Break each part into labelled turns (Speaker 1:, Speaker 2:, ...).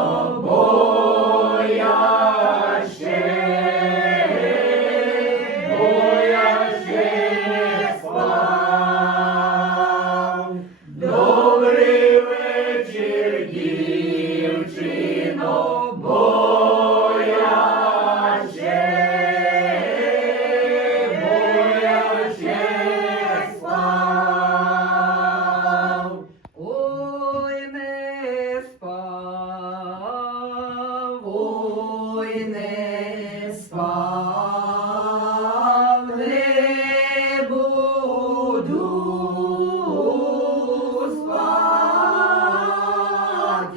Speaker 1: Бога. й не спав, не буду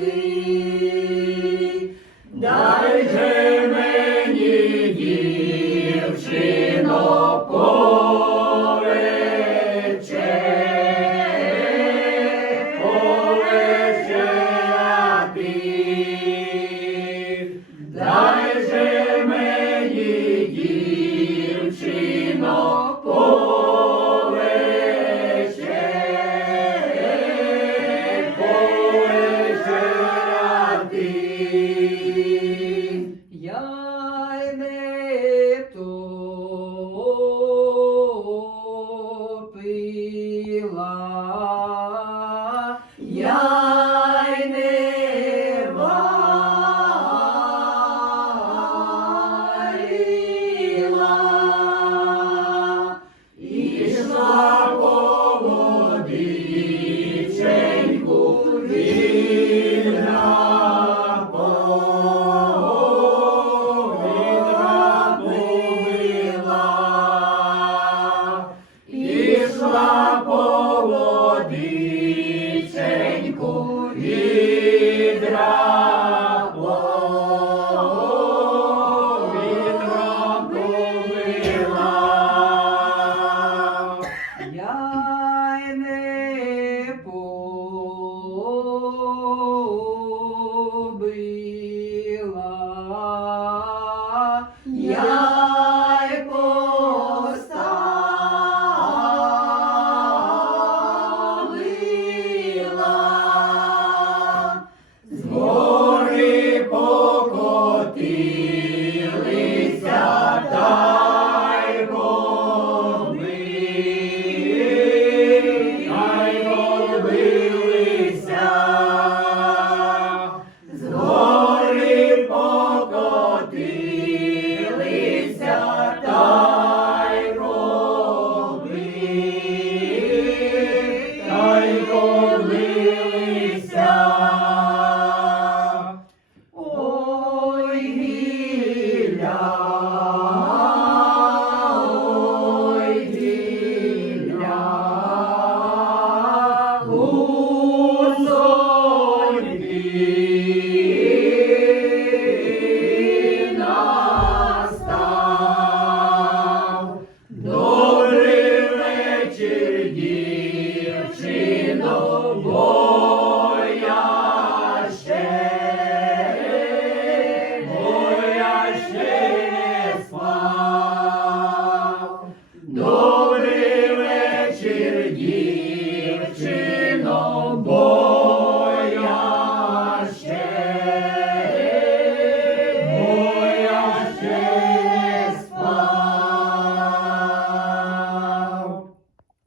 Speaker 1: спати. Дай же мені дівчину, пішла по водиченьку відра. Я не по Lord.